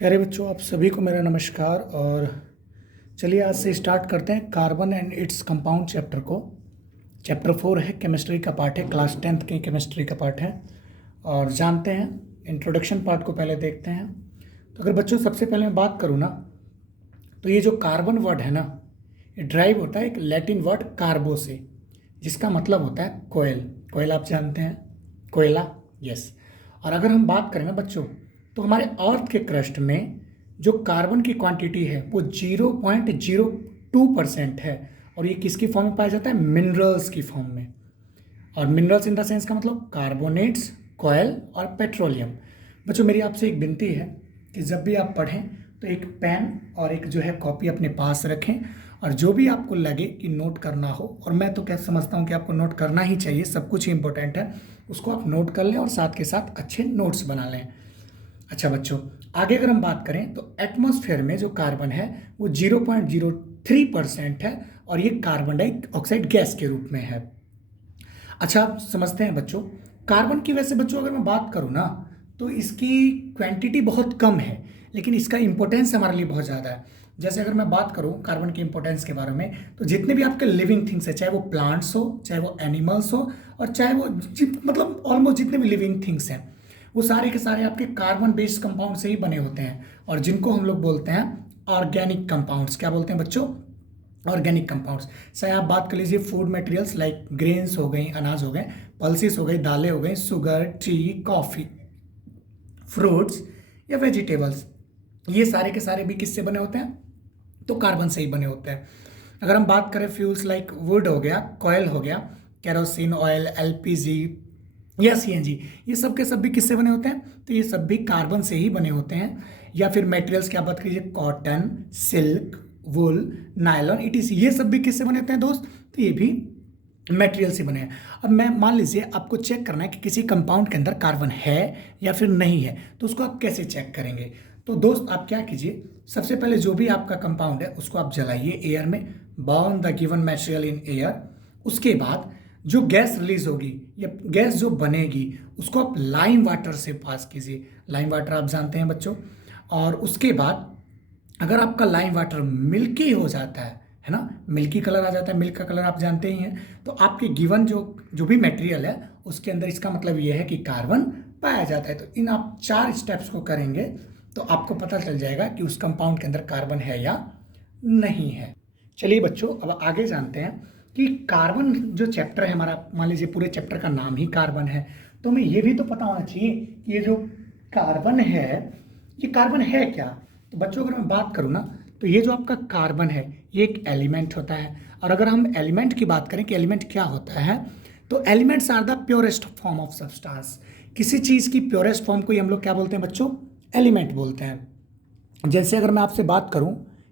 प्यारे बच्चों, आप सभी को मेरा नमस्कार। और चलिए आज से स्टार्ट करते हैं carbon and its compound chapter को। चैप्टर 4 है, केमिस्ट्री का पार्ट है, क्लास 10th की केमिस्ट्री का पार्ट है। और जानते हैं, इंट्रोडक्शन पार्ट को पहले देखते हैं। तो अगर बच्चों सबसे पहले मैं बात करूँ ना, तो ये जो कार्बन वर्ड है ना, ये ड्राइव होता है एक लैटिन वर्ड कार्बो से, जिसका मतलब होता है कोयल। कोयल आप जानते हैं, कोयला, यस। और अगर हम बात करें ना बच्चों, तो हमारे अर्थ के क्रस्ट में जो कार्बन की क्वांटिटी है वो 0.02% है। और ये किसकी फॉर्म में पाया जाता है? मिनरल्स की फॉर्म में। और मिनरल्स इन द सेंस का मतलब कार्बोनेट्स, कॉयल और पेट्रोलियम। बच्चों मेरी आपसे एक विनती है कि जब भी आप पढ़ें तो एक पेन और एक जो है कॉपी अपने पास रखें, और जो भी आपको लगे कि नोट करना हो, और मैं तो क्या समझता हूँ कि आपको नोट करना ही चाहिए, सब कुछ ही इंपॉर्टेंट है, उसको आप नोट कर लें और साथ के साथ अच्छे नोट्स बना लें। अच्छा बच्चों, आगे अगर हम बात करें तो एटमॉस्फेयर में जो कार्बन है वो 0.03% है, और ये कार्बन डाइऑक्साइड गैस के रूप में है। अच्छा, आप समझते हैं बच्चों, कार्बन की वैसे बच्चों अगर मैं बात करूँ ना, तो इसकी क्वांटिटी बहुत कम है, लेकिन इसका इंपॉर्टेंस हमारे लिए बहुत ज़्यादा है। जैसे अगर मैं बात करूँ कार्बन के इंपॉर्टेंस के बारे में, तो जितने भी आपके लिविंग थिंग्स है, चाहे वो प्लांट्स हो, चाहे वो एनिमल्स हो, और चाहे वो मतलब ऑलमोस्ट जितने भी लिविंग थिंग्स हैं, वो सारे के सारे आपके कार्बन बेस्ड कंपाउंड से ही बने होते हैं, और जिनको हम लोग बोलते हैं ऑर्गेनिक कंपाउंड्स। क्या बोलते हैं बच्चों? Organic compounds. चाहे आप बात कर लीजिए फूड मटेरियल्स लाइक ग्रेन्स हो गई, अनाज हो गए, पल्सेस हो गई, दालें हो गई, शुगर, टी, कॉफ़ी, फ्रूट्स या वेजिटेबल्स, ये सारे के सारे भी किससे बने होते हैं? तो कार्बन से ही बने होते हैं। अगर हम बात करें फ्यूल्स लाइक वुड हो गया, कॉयल हो गया, केरोसिन ऑयल, एलपीजी या सीएनजी, ये सब के सब भी किससे बने होते हैं? तो ये सब भी कार्बन से ही बने होते हैं। या फिर मटेरियल्स की आप बात कीजिए, cotton, silk, wool, nylon, it ये सब भी किससे बने होते हैं दोस्त? तो ये भी मटेरियल से बने हैं। अब मैं मान लीजिए आपको चेक करना है कि किसी कंपाउंड के अंदर कार्बन है या फिर नहीं है, तो उसको आप कैसे चेक करेंगे? तो दोस्त आप क्या कीजिए, सबसे पहले जो भी आपका कंपाउंड है उसको आप जलाइए एयर में, burn the given material in air. उसके बाद जो गैस रिलीज होगी या गैस जो बनेगी, उसको आप लाइम वाटर से पास कीजिए। लाइम वाटर आप जानते हैं बच्चों। और उसके बाद अगर आपका लाइम वाटर मिल्की हो जाता है ना, मिल्की कलर आ जाता है, मिल्क का कलर आप जानते ही हैं, तो आपके गिवन जो जो भी मटेरियल है उसके अंदर इसका मतलब ये है कि कार्बन पाया जाता है। तो इन आप 4 स्टेप्स को करेंगे तो आपको पता चल जाएगा कि उस कंपाउंड के अंदर कार्बन है या नहीं है। चलिए बच्चों, अब आगे जानते हैं कि कार्बन जो चैप्टर है हमारा, मान लीजिए पूरे चैप्टर का नाम ही कार्बन है, तो हमें ये भी तो पता होना चाहिए कि ये जो कार्बन है, ये कार्बन है क्या? तो बच्चों अगर मैं बात करूँ ना, तो ये जो आपका कार्बन है ये एक एलिमेंट होता है। और अगर हम एलिमेंट की बात करें कि एलिमेंट क्या होता है, तो elements are the purest form of substance. किसी चीज़ की प्योरेस्ट फॉर्म को ही हम लोग क्या बोलते हैं बच्चों? एलिमेंट बोलते हैं। जैसे अगर मैं आपसे बात करूं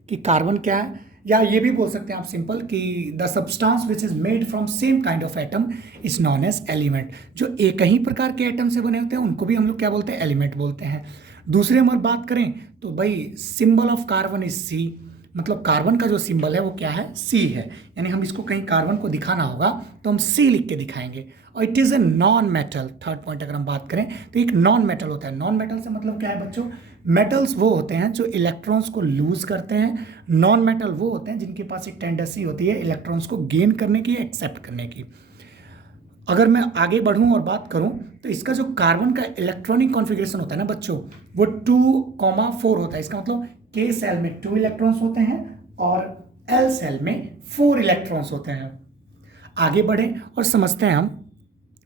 कि कार्बन क्या है, या ये भी बोल सकते हैं आप सिंपल कि the substance which is made from same kind of atom is known as element. जो एक ही प्रकार के एटम से बने होते हैं उनको भी हम लोग क्या बोलते हैं? एलिमेंट बोलते हैं। दूसरे हम बात करें तो भाई symbol of carbon is C, मतलब कार्बन का जो सिंबल है वो क्या है? सी है। यानी हम इसको कहीं कार्बन को दिखाना होगा तो हम सी लिख के दिखाएंगे। और it is a non metal. Third point अगर हम बात करें तो एक नॉन मेटल होता है। नॉन मेटल से मतलब क्या है बच्चों? मेटल्स वो होते हैं जो इलेक्ट्रॉन्स को लूज करते हैं, नॉन मेटल वो होते हैं जिनके पास एक टेंडेंसी होती है इलेक्ट्रॉन्स को गेन करने की, एक्सेप्ट करने की। अगर मैं आगे बढ़ूं और बात करूं तो इसका जो कार्बन का इलेक्ट्रॉनिक कॉन्फ़िगरेशन होता है ना बच्चों, वो 2,4 होता है। इसका मतलब के सेल में 2 इलेक्ट्रॉन्स होते हैं और एल सेल में 4 इलेक्ट्रॉन्स होते हैं। आगे बढ़े और समझते हैं हम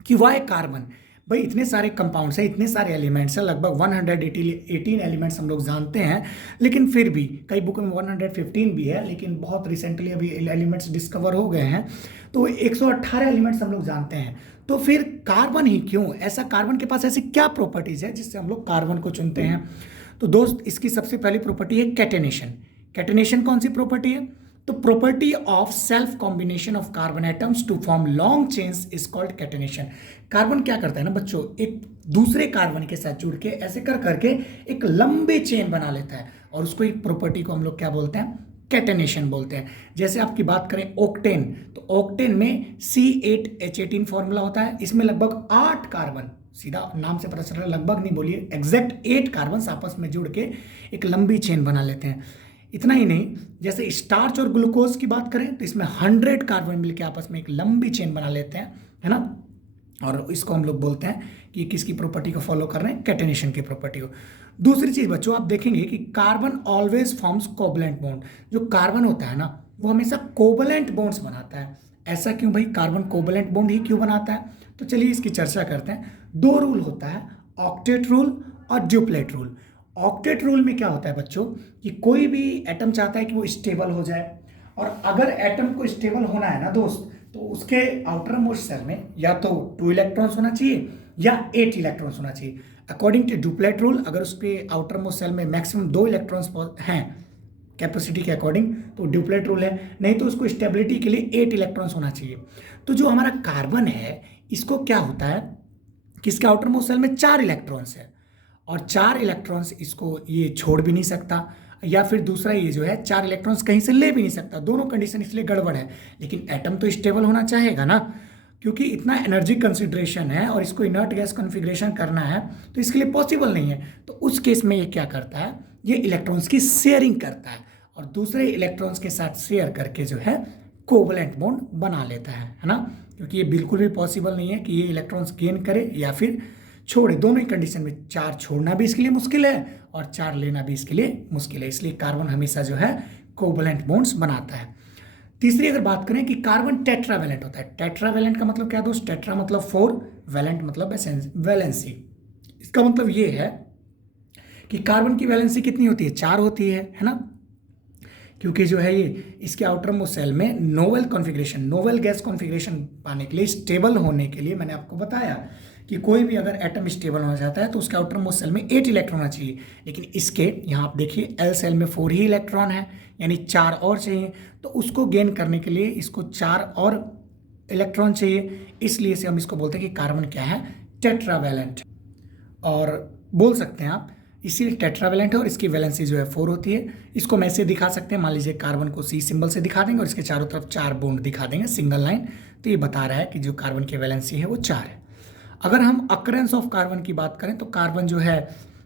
कि वाई कार्बन। भाई इतने सारे कंपाउंड्स हैं, इतने सारे एलिमेंट्स हैं, लगभग 118 एलिमेंट्स हम लोग जानते हैं, लेकिन फिर भी कई बुक में 115 भी है, लेकिन बहुत रिसेंटली अभी एलिमेंट्स डिस्कवर हो गए हैं, तो 118 एलिमेंट्स हम लोग जानते हैं। तो फिर कार्बन ही क्यों? ऐसा कार्बन के पास ऐसी क्या प्रॉपर्टीज है जिससे हम लोग कार्बन को चुनते हैं? तो दोस्त इसकी सबसे पहली प्रॉपर्टी है कैटेनेशन। कैटेनेशन कौन सी प्रॉपर्टी है? तो property of self combination of carbon atoms to form long chains is called catenation. Carbon क्या करता है ना बच्चों, एक दूसरे कार्बन के साथ जुड़ के ऐसे कर करके एक लंबे चेन बना लेता है, और उसको एक प्रॉपर्टी को हम लोग क्या बोलते हैं? कैटेनेशन बोलते हैं। जैसे आपकी बात करें ऑक्टेन, तो ऑक्टेन में C8H18 फॉर्मूला होता है, इसमें लगभग 8 कार्बन, सीधा नाम से पता चल रहा है, लगभग नहीं बोलिए, एग्जैक्ट 8 कार्बन आपस में जुड़ के एक लंबी चेन बना लेते हैं। इतना ही नहीं, जैसे स्टार्च और ग्लूकोज की बात करें तो इसमें 100 कार्बन मिलकर आपस में एक लंबी चेन बना लेते हैं, है ना। और इसको हम लोग बोलते हैं कि किसकी प्रॉपर्टी को फॉलो कर रहे हैं, कैटेनेशन की प्रॉपर्टी को। दूसरी चीज बच्चों, आप देखेंगे कि carbon always forms covalent bond. जो कार्बन होता है ना, वो हमेशा कोवलेंट बॉन्ड्स बनाता है। ऐसा क्यों भाई, कार्बन कोवलेंट बॉन्ड ही क्यों बनाता है? तो चलिए इसकी चर्चा करते हैं। 2 रूल होता है, ऑक्टेट रूल और ड्यूप्लेट रूल। ऑक्टेट रूल में क्या होता है बच्चों, कि कोई भी एटम चाहता है कि वो स्टेबल हो जाए, और अगर एटम को स्टेबल होना है ना दोस्त, तो उसके आउटर मोस्ट सेल में या तो 2 इलेक्ट्रॉन्स होना चाहिए या 8 इलेक्ट्रॉन्स होना चाहिए। अकॉर्डिंग टू ड्यूप्लेट रूल, अगर उसके आउटर मोस्ट सेल में मैक्सिमम 2 इलेक्ट्रॉन्स हैं कैपेसिटी के अकॉर्डिंग, तो ड्यूप्लेट रूल है, नहीं तो उसको स्टेबिलिटी के लिए 8 इलेक्ट्रॉन्स होना चाहिए। तो जो हमारा कार्बन है, इसको क्या होता है कि इसके आउटर मोस्ट सेल में 4 इलेक्ट्रॉन्स है, और 4 इलेक्ट्रॉन्स इसको ये छोड़ भी नहीं सकता, या फिर दूसरा ये जो है 4 इलेक्ट्रॉन्स कहीं से ले भी नहीं सकता। दोनों कंडीशन इसलिए गड़बड़ है। लेकिन एटम तो स्टेबल होना चाहेगा ना, क्योंकि इतना एनर्जी कंसिडरेशन है और इसको इनर्ट गैस कॉन्फ़िगरेशन करना है, तो इसके लिए पॉसिबल नहीं है। तो उस केस में ये क्या करता है, ये इलेक्ट्रॉन्स की शेयरिंग करता है और दूसरे इलेक्ट्रॉन्स के साथ शेयर करके जो है कोवलेंट बॉन्ड बना लेता है ना। क्योंकि ये बिल्कुल भी पॉसिबल नहीं है कि ये इलेक्ट्रॉन्स गेन करे या फिर छोड़े, दोनों ही कंडीशन में 4 छोड़ना भी इसके लिए मुश्किल है और 4 लेना भी इसके लिए मुश्किल है। इसलिए कार्बन हमेशा जो है कोवलेंट बॉन्ड्स बनाता है। तीसरी अगर बात करें कि कार्बन टेट्रावेलेंट होता है। टेट्रावेलेंट का मतलब क्या दोस्त, टेट्रा मतलब 4, वैलेंट मतलब वैलेंसी। इसका मतलब ये है कि कार्बन की वैलेंसी कितनी होती है, 4 होती है ना। क्योंकि जो है ये इसके आउटर मोस्ट सेल में novel configuration, novel gas configuration पाने के लिए, स्टेबल होने के लिए, मैंने आपको बताया कि कोई भी अगर एटम स्टेबल होना चाहता है तो उसके आउटर मोस्ट सेल में 8 इलेक्ट्रॉन होना चाहिए। लेकिन इसके यहाँ आप देखिए एल सेल में 4 ही इलेक्ट्रॉन है, यानी 4 और चाहिए। तो उसको गेन करने के लिए इसको 4 और इलेक्ट्रॉन चाहिए, इसलिए से हम इसको बोलते हैं कि कार्बन क्या है, टेट्रावेलेंट। और बोल सकते हैं आप इसीलिए टेट्रावेलेंट है और इसकी वैलेंसी जो है 4 होती है। इसको हम ऐसे दिखा सकते हैं, मान लीजिए कार्बन को C सिंबल से दिखा देंगे और इसके चारों तरफ 4 बॉन्ड दिखा देंगे सिंगल लाइन, तो ये बता रहा है कि जो कार्बन की वैलेंसी है वो 4 है। अगर हम अकरेंस ऑफ कार्बन की बात करें तो कार्बन जो है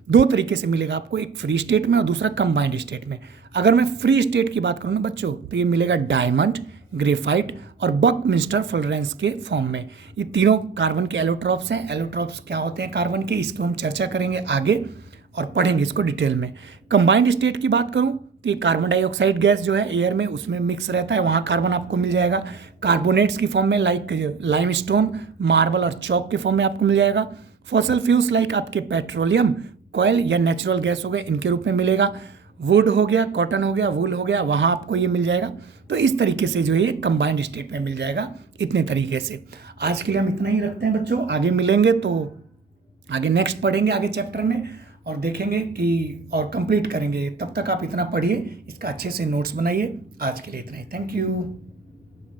2 तरीके से मिलेगा आपको, एक फ्री स्टेट में और दूसरा कंबाइंड स्टेट में। अगर मैं फ्री स्टेट की बात करूँ ना बच्चों, तो ये मिलेगा डायमंड, ग्रेफाइट और बकमिंस्टर फुलरेंस के फॉर्म में। ये तीनों कार्बन के एलोट्रॉप्स हैं। एलोट्रॉप्स क्या होते हैं कार्बन के, इसको हम चर्चा करेंगे आगे और पढ़ेंगे इसको डिटेल में। कंबाइंड स्टेट की बात करूं तो ये कार्बन डाइऑक्साइड गैस जो है एयर में उसमें मिक्स रहता है, वहाँ कार्बन आपको मिल जाएगा। कार्बोनेट्स की फॉर्म में लाइक लाइमस्टोन, मार्बल और चॉक के फॉर्म में आपको मिल जाएगा। फॉसल फ्यूल्स लाइक आपके पेट्रोलियम, कोयल या नेचुरल गैस हो गए, इनके रूप में मिलेगा। वुड हो गया, कॉटन हो गया, वूल हो गया, वहाँ आपको ये मिल जाएगा। तो इस तरीके से जो है ये कंबाइंड स्टेट में मिल जाएगा, इतने तरीके से। आज के लिए हम इतना ही रखते हैं बच्चों, आगे मिलेंगे तो आगे नेक्स्ट पढ़ेंगे आगे चैप्टर में और देखेंगे कि और कंप्लीट करेंगे। तब तक आप इतना पढ़िए, इसका अच्छे से नोट्स बनाइए। आज के लिए इतना ही, थैंक यू।